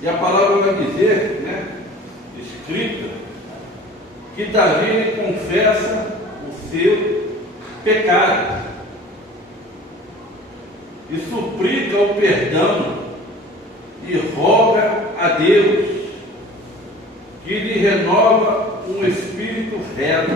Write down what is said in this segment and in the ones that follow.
E a palavra vai dizer, escrita, que Davi ele confessa o seu pecado e suplica o perdão e roga a Deus que lhe renova um espírito reto.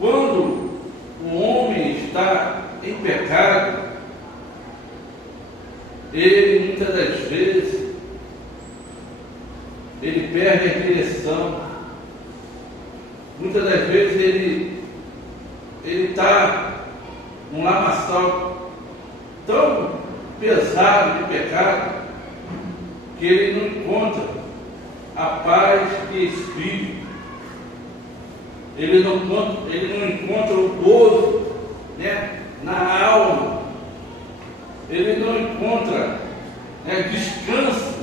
Quando o homem está em pecado, ele muitas das vezes ele perde a direção. Muitas das vezes ele está num lamaçal tão pesado de pecado que ele não encontra a paz de espírito. Ele não encontra o gozo, na alma. Ele não encontra descanso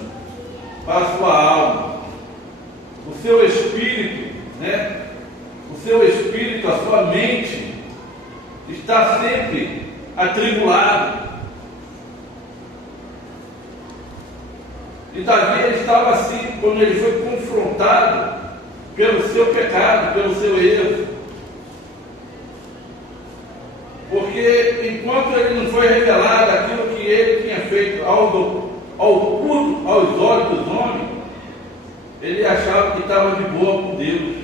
para a sua alma. O seu espírito, a sua mente está sempre atribulado. E Davi ele estava assim quando ele foi confrontado pelo seu pecado, pelo seu erro. Porque enquanto ele não foi revelado aquilo que ele tinha feito ao oculto, aos olhos dos homens, ele achava que estava de boa com Deus.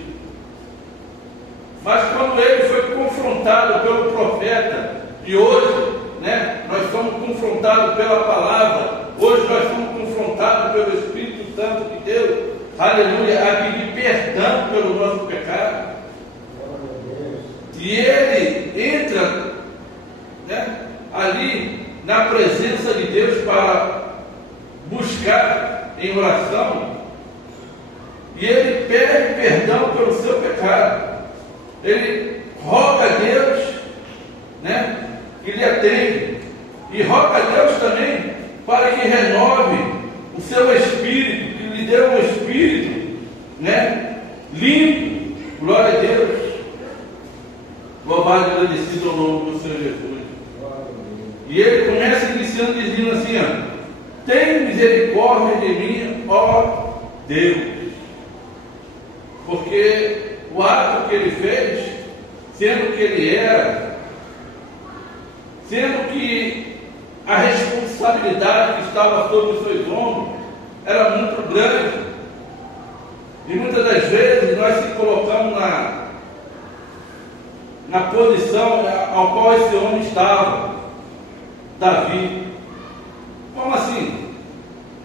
Mas quando ele foi confrontado pelo profeta, e hoje, nós somos confrontados pela palavra, hoje nós somos confrontados pelo Espírito Santo de Deus, aleluia, a pedir perdão pelo nosso pecado. E ele entra ali na presença de Deus para buscar em oração, e ele pede perdão pelo seu pecado. Ele roga a Deus, que lhe atende, e roga a Deus também para que renove o seu espírito, que lhe dê um espírito, limpo. Glória a Deus. Louvado e agradecido ao nome do Senhor Jesus. E ele começa iniciando dizendo assim: tem misericórdia de mim, ó Deus. Porque o ato que ele fez, sendo que ele era, sendo que a responsabilidade que estava sobre os seus ombros era muito grande, e muitas das vezes nós se colocamos na posição ao qual esse homem estava, Davi. Como assim?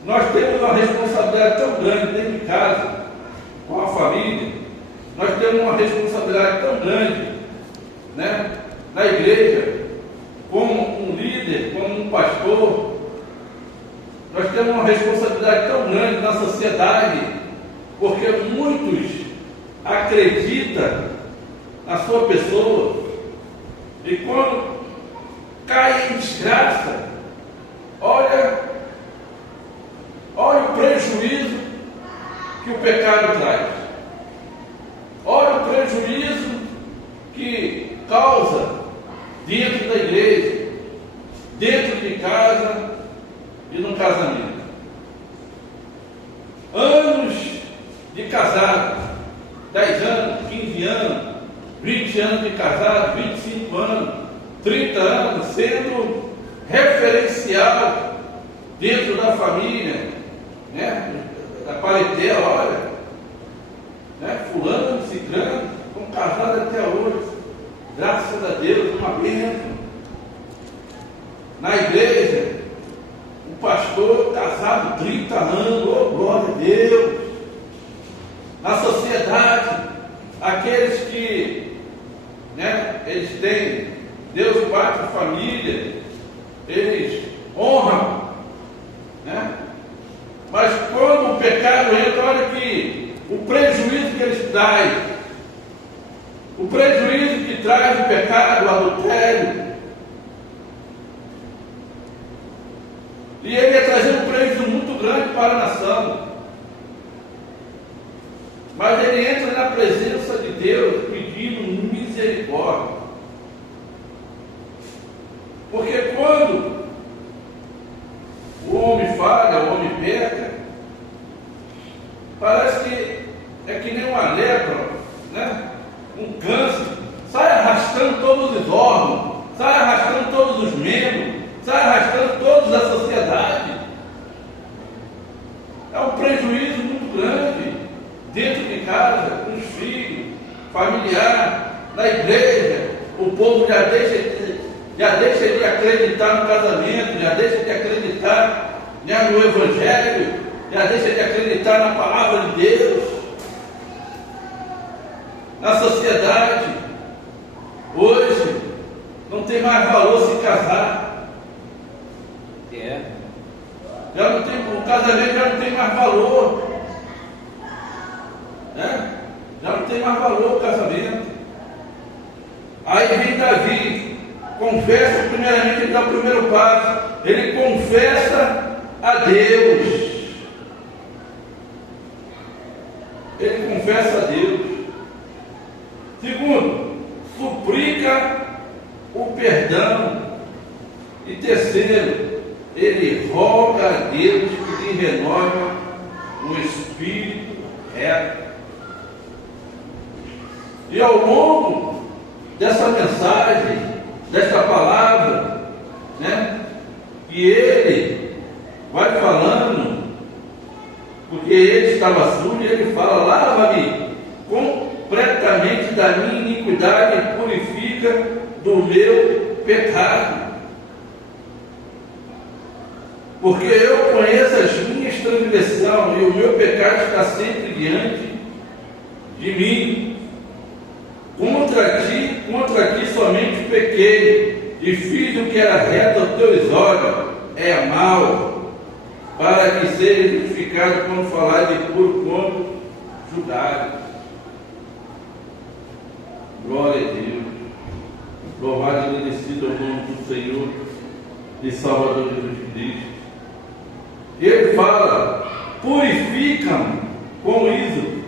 Nós temos uma responsabilidade tão grande dentro de casa, com a família. Nós temos uma responsabilidade tão grande, na igreja, como um líder, como um pastor. Nós temos uma responsabilidade tão grande na sociedade, porque muitos acreditam na sua pessoa, e quando cai em desgraça, olha o prejuízo que o pecado traz. Olha o prejuízo que causa dentro da igreja, dentro de casa e no casamento. Anos de casado, 10 anos, 15 anos, 20 anos de casado, 25 anos, 30 anos, sendo referencial dentro da família, da parentela. Olha, fulano, ciclano, estão casados até hoje, graças a Deus, uma bênção. Na igreja, o pastor casado 30 anos, oh, glória a Deus. Na sociedade, aqueles que eles têm Deus, pátria, família, eles honram, mas quando o pecado entra, olha que o prejuízo que eles trazem, o prejuízo que traz o pecado, o adultério, e ele ia trazer um prejuízo muito grande para a nação. Mas ele entra na presença de Deus pedindo misericórdia. Porque quando o homem fala, está arrastando todos da sociedade. É um prejuízo muito grande dentro de casa, com os filhos, familiar, na igreja. O povo já deixa de acreditar no casamento, já deixa de acreditar no Evangelho, já deixa de acreditar na palavra de Deus. Na sociedade, hoje, não tem mais valor se casar. Já não tem, o casamento já não tem mais valor. Já não tem mais valor o casamento. Aí vem Davi, confessa, primeiramente ele dá o primeiro passo, ele confessa a Deus. Ele confessa a Deus. Segundo, suplica o perdão. E terceiro, ele roga a Deus que lhe renova o espírito reto. E ao longo dessa mensagem, desta palavra, que ele vai falando, porque ele estava sujo, ele fala: lava-me completamente da minha iniquidade e purifica do meu pecado, porque eu conheço as minhas transgressões e o meu pecado está sempre diante de mim. Contra ti somente pequei e fiz o que era reto aos teus olhos, é mal, para que seja justificado quando falar de puro quando julgado. Glória a Deus. Louvado e agradecido ao nome do Senhor e Salvador Jesus Cristo. Ele fala: purifica-me com ísopo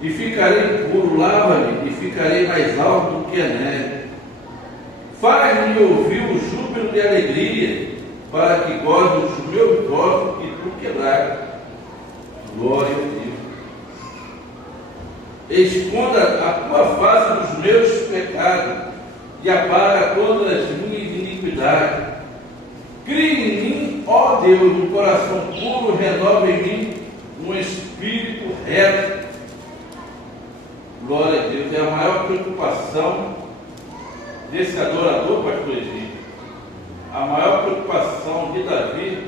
e ficarei puro, lava-me e ficarei mais alto do que a neve. Faz-me ouvir o júbilo de alegria, para que goze o meu gozo que tu quebraste. Glória a Deus. Esconda a tua face dos meus pecados e apaga todas as minhas iniquidades. Cria em mim, ó Deus, um coração puro, renova em mim um espírito reto. Glória a Deus. É a maior preocupação desse adorador, pastor Egídio. A maior preocupação de Davi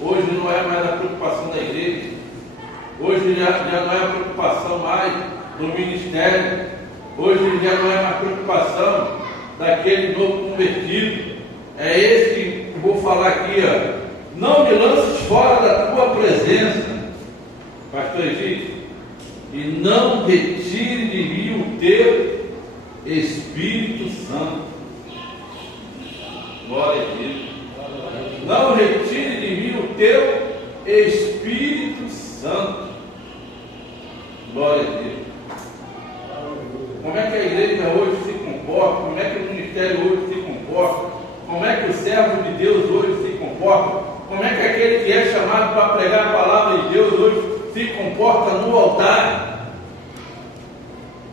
hoje não é mais a preocupação da igreja. Hoje já não é a preocupação mais do ministério. Hoje já não é mais preocupação daquele novo convertido. É esse que vou falar aqui, ó. Não me lances fora da tua presença, pastor Egídio, e não retire de mim o teu Espírito Santo. Glória a Deus. Não retire de mim o teu Espírito Santo. Glória a Deus. Como é que a igreja hoje se comporta? Como é que o ministério hoje se comporta? Como é que o servo de Deus hoje se comporta? Como é que aquele que é chamado para pregar a palavra de Deus hoje se comporta no altar?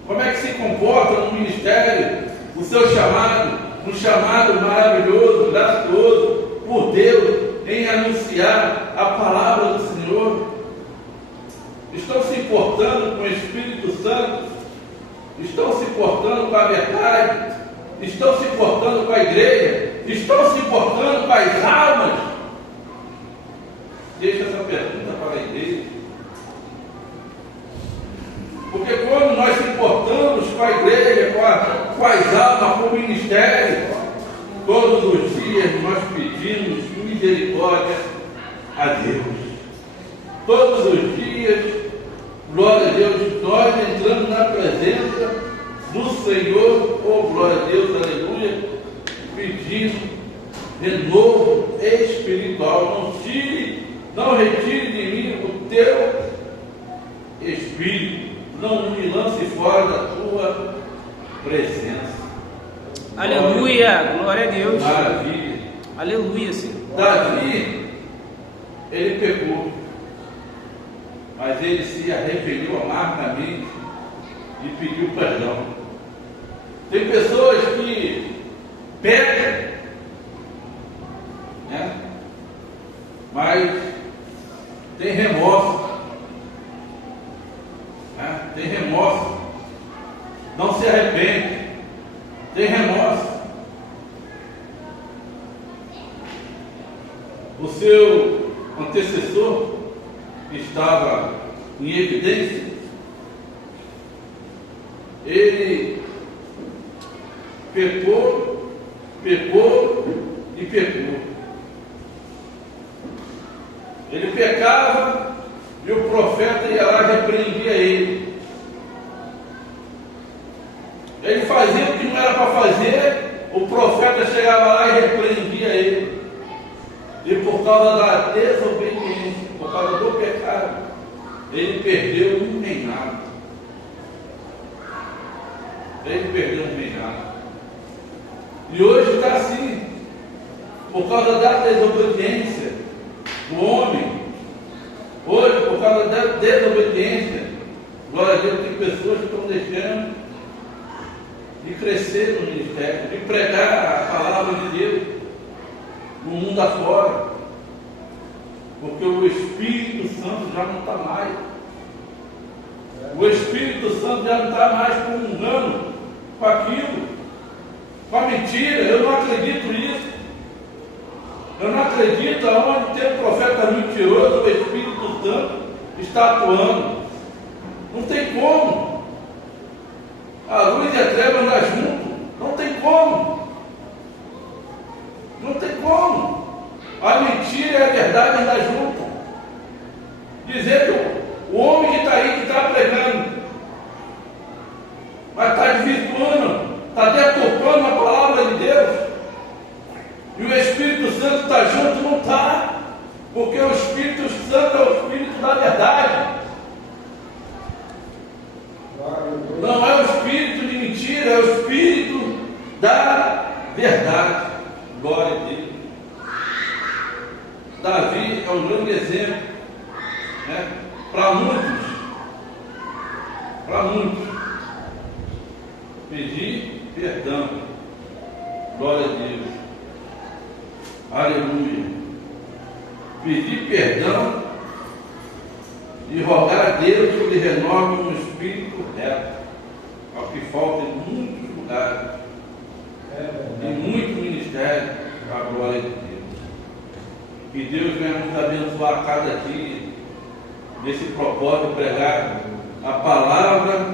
Como é que se comporta no ministério? O seu chamado, um chamado maravilhoso, gracioso por Deus em anunciar a palavra do Senhor. Estão se importando com o Espírito Santo? Estão se importando com a verdade? Estão se importando com a igreja? Estão se importando com as almas? Deixa essa pergunta para a igreja. Porque quando nós se importamos com a igreja, com as almas, com o ministério, todos os dias nós pedimos misericórdia a Deus. Todos os dias, glória a Deus, nós entramos na presença do Senhor, oh glória a Deus, aleluia, pedindo renovo espiritual. Não retire de mim o teu Espírito, não me lance fora da tua presença. Aleluia, glória a Deus. Maravilha. Aleluia, Senhor. Davi, ele pecou, mas ele se arrependeu amargamente e pediu perdão. Tem pessoas que pecam, né? Mas tem remorso, né? Tem remorso, não se arrepende, tem remorso. O seu antecessor estava em evidência, ele pecou e pecou. Ele pecava e o profeta ia lá e repreendia ele. Ele fazia o que não era para fazer, o profeta chegava lá e repreendia ele. E por causa da desobediência, por causa do pecado, ele perdeu um reinado. Ele perdeu um reinado. E hoje está assim, por causa da desobediência do homem. Hoje, por causa da desobediência, glória a Deus, tem pessoas que estão deixando de crescer no ministério, de pregar a palavra de Deus no mundo afora, porque o Espírito Santo já não está mais. O Espírito Santo já não está mais comungando com aquilo, com a mentira. Eu não acredito nisso. Eu não acredito aonde tem um profeta mentiroso, o Espírito Santo está atuando. Não tem como. A luz e a treva andam junto. Não tem como. Não tem como. A mentira e a verdade andam junto. Dizer que o homem que está aí, que está pregando, mas está desvirtuando, está deturpando a palavra de Deus, e o Espírito Santo está junto, não está, porque o Espírito Santo é o Espírito da verdade. Não é o espírito de mentira, é o espírito da verdade. Glória a Deus. Davi é um grande exemplo, né? Para muitos. Para muitos. Pedir perdão. Glória a Deus. Aleluia. Pedir perdão e rogar a Deus que lhe renove um espírito reto. É o que falta em muitos lugares, em muito ministério, para a glória de Deus. Que Deus venha nos abençoar cada dia nesse propósito de pregar a palavra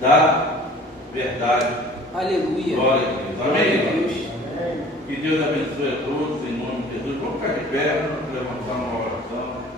da verdade. Aleluia. Glória a Deus. Amém, Glória a Deus. Que Deus abençoe a todos, em nome de Jesus. Vamos ficar de pé, vamos levantar uma oração.